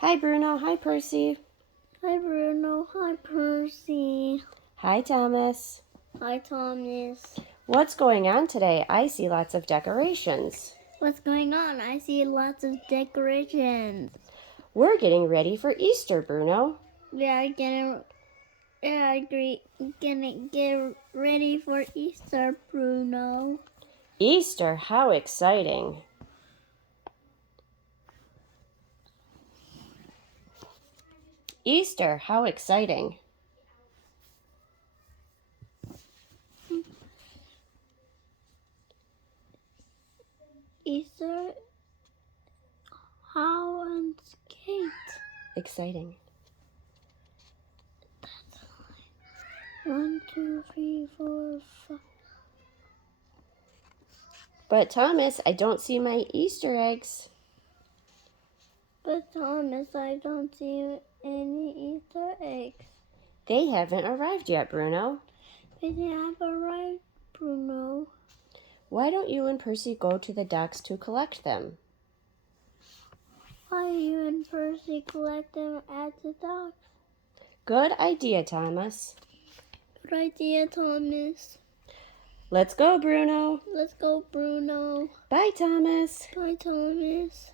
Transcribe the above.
Hi, Bruno. Hi, Percy. Hi, Bruno. Hi, Percy. Hi, Thomas. Hi, Thomas. What's going on today? I see lots of decorations. What's going on? I see lots of decorations. We're getting ready for Easter, Bruno. We are gonna get ready for Easter, Bruno. Easter, how exciting. Easter, how exciting. Easter, how and skate. Exciting. 1, 2, 3, 4, 5. But Thomas, I don't see my Easter eggs. But Thomas, I don't see any Easter eggs. They haven't arrived yet, Bruno. But they have arrived, Bruno. Why don't you and Percy go to the docks to collect them? Why you and Percy collect them at the docks? Good idea, Thomas. Good idea, Thomas. Let's go, Bruno. Let's go, Bruno. Bye, Thomas. Bye, Thomas.